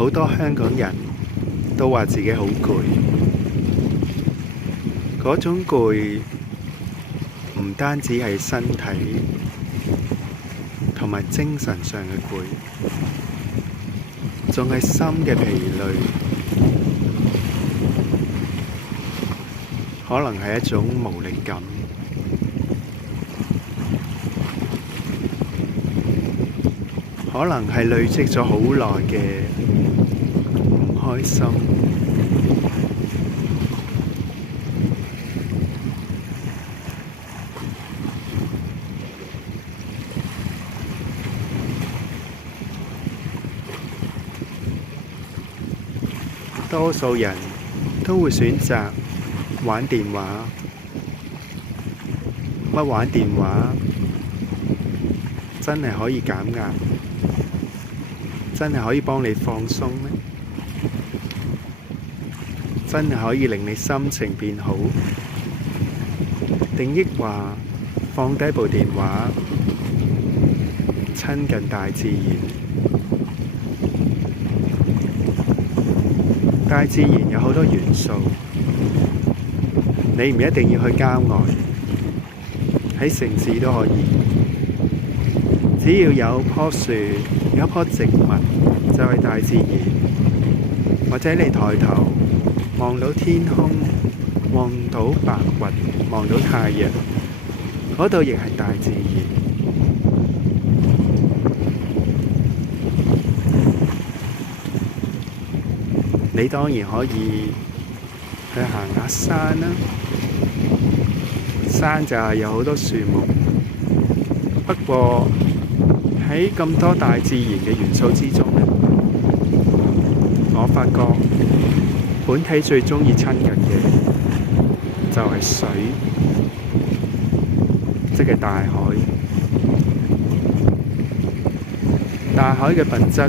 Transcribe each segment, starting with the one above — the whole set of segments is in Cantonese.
好多香港人都話自己好攰，嗰種攰唔單止係身體同埋精神上嘅攰，仲係心嘅疲累，可能係一種無力感，可能係累積咗好耐嘅唔開心。多數人都會選擇玩電話，乜玩電話真係可以減壓，真係可以幫你放鬆咩？真係可以令你心情變好？定抑或放低部電話，親近大自然？大自然有好多元素，你唔一定要去郊外，喺城市都可以。只要有棵樹，有一棵植物，就係大自然。或者你抬頭望到天空，望到白雲，望到太陽，嗰度亦係大自然。你當然可以去行下山啦，山就係有好多樹木。不過喺咁多大自然嘅元素之中呢，我發覺本體最鍾意親近嘅就係水，即係大海。大海嘅品質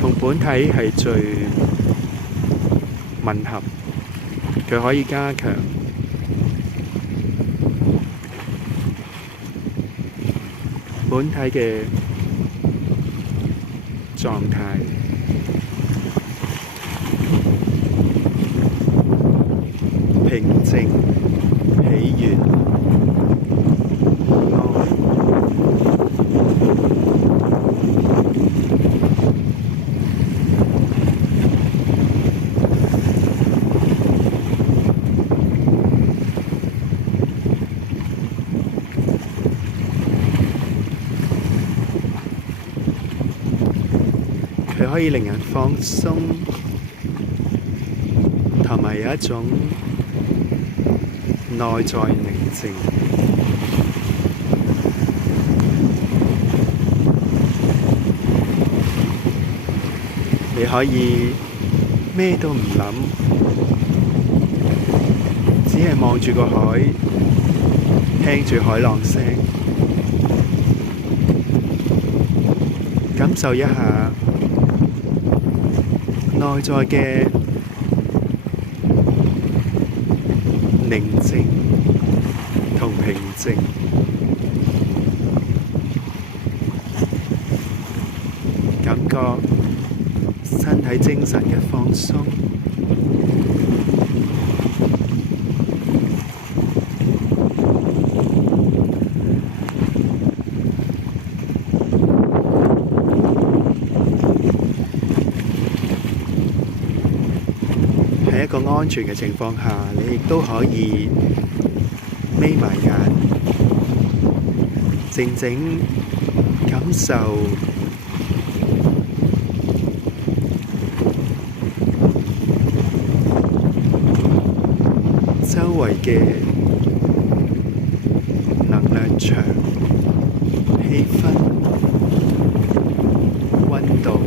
同本體係最吻合，佢可以加強本體嘅狀態，平靜、喜悅、愛。佢可以令人放鬆，同埋有一種內在寧靜。你可以咩都唔諗，只係望住個海，聽住海浪聲，感受一下內在嘅寧靜同平靜，感覺身體精神嘅放鬆。喺一個安全嘅情況下，你亦都可以眯埋眼，靜靜感受周圍嘅能量場、氣氛、溫度、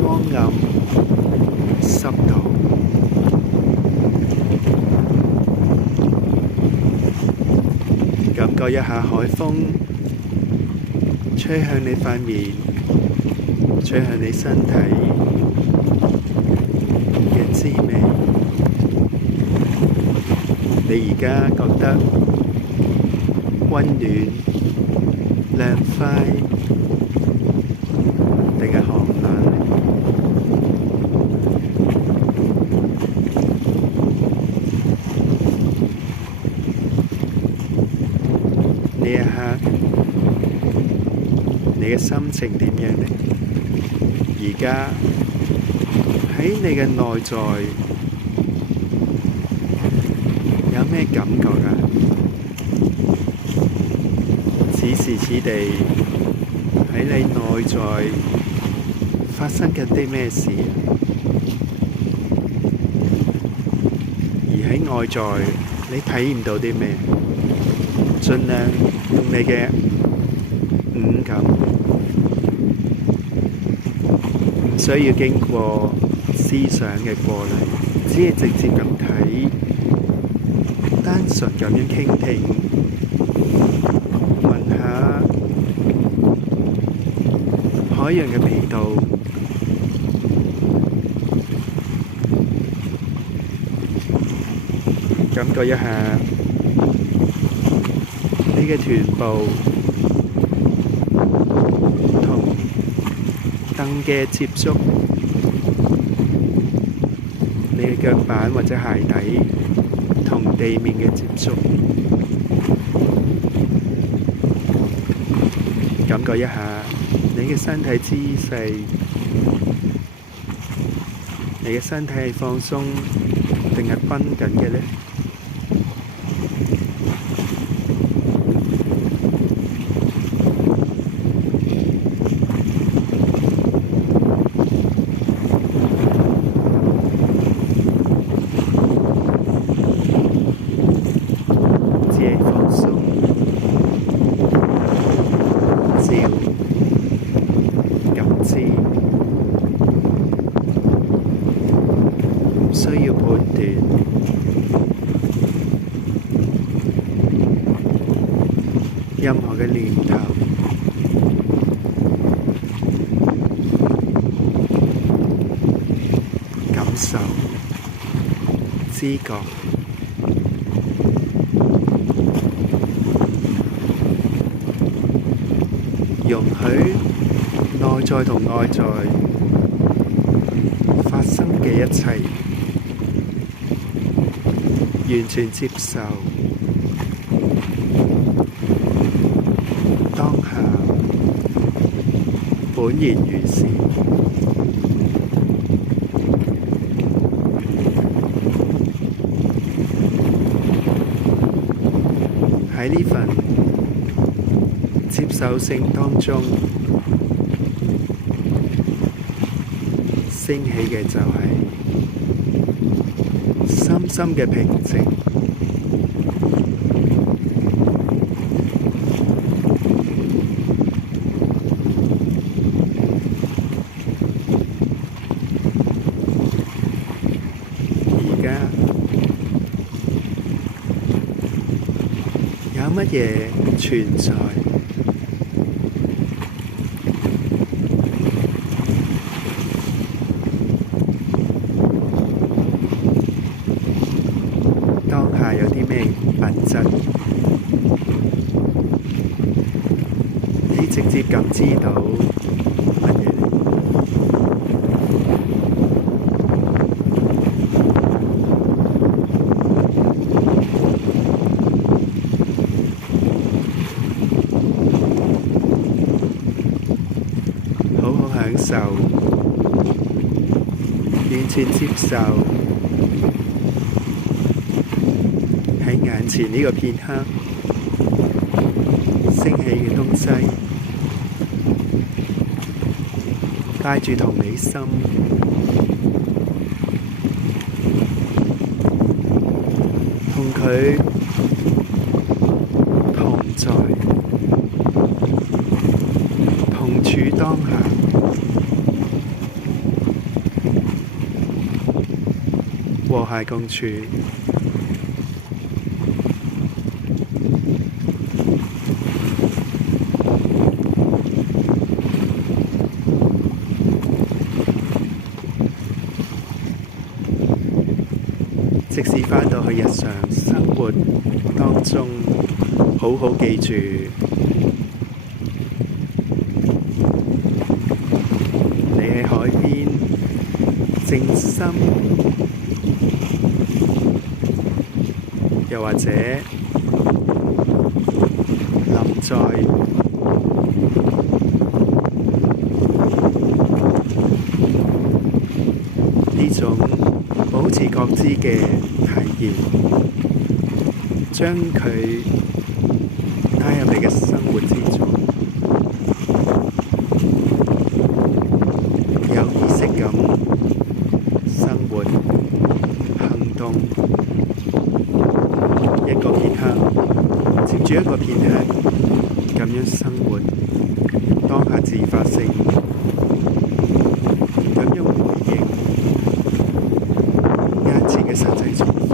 光暗、濕度，感覺一下海風吹向你塊面，吹向你身體嘅滋味。你而家覺得溫暖、涼快，定係呢一刻你嘅心情點樣呢？而家喺你嘅內在有咩感覺啊？此時此地喺你內在發生緊啲咩事？而喺外在你睇唔到啲咩？盡量用你嘅五感，唔需要經過思想嘅過濾，只係直接咁睇，單純咁樣傾聽，聞下海洋嘅味道，感覺一下你嘅臀部同凳嘅接觸，你嘅腳板或者鞋底同地面嘅接觸，感覺一下你嘅身體姿勢，你嘅身體係放鬆定係繃緊嘅呢？需要判斷，任何嘅念頭，感受、知覺，容許內在同外在發生嘅一切，完全接受當下，本然如是。喺呢份接受性當中，升起嘅就係深深嘅平靜。而家有乜嘢存在？當下有啲咩品質？你直接感知到乜嘢呢？好好享受，完全接受喺眼前呢個片刻升起嘅東西，帶住同理心，同佢同在，同處當下，和諧共處。即使返到去日常生活當中，好好記住，你喺海邊靜心，又或者流在。呢種保持覺知嘅體驗，將佢帶入你嘅生活之中，有意識咁生活、行動，一個片刻接住一個片刻咁樣生活，當下自發性咁樣回應眼前嘅實際狀況。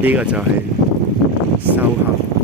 呢個就係修行。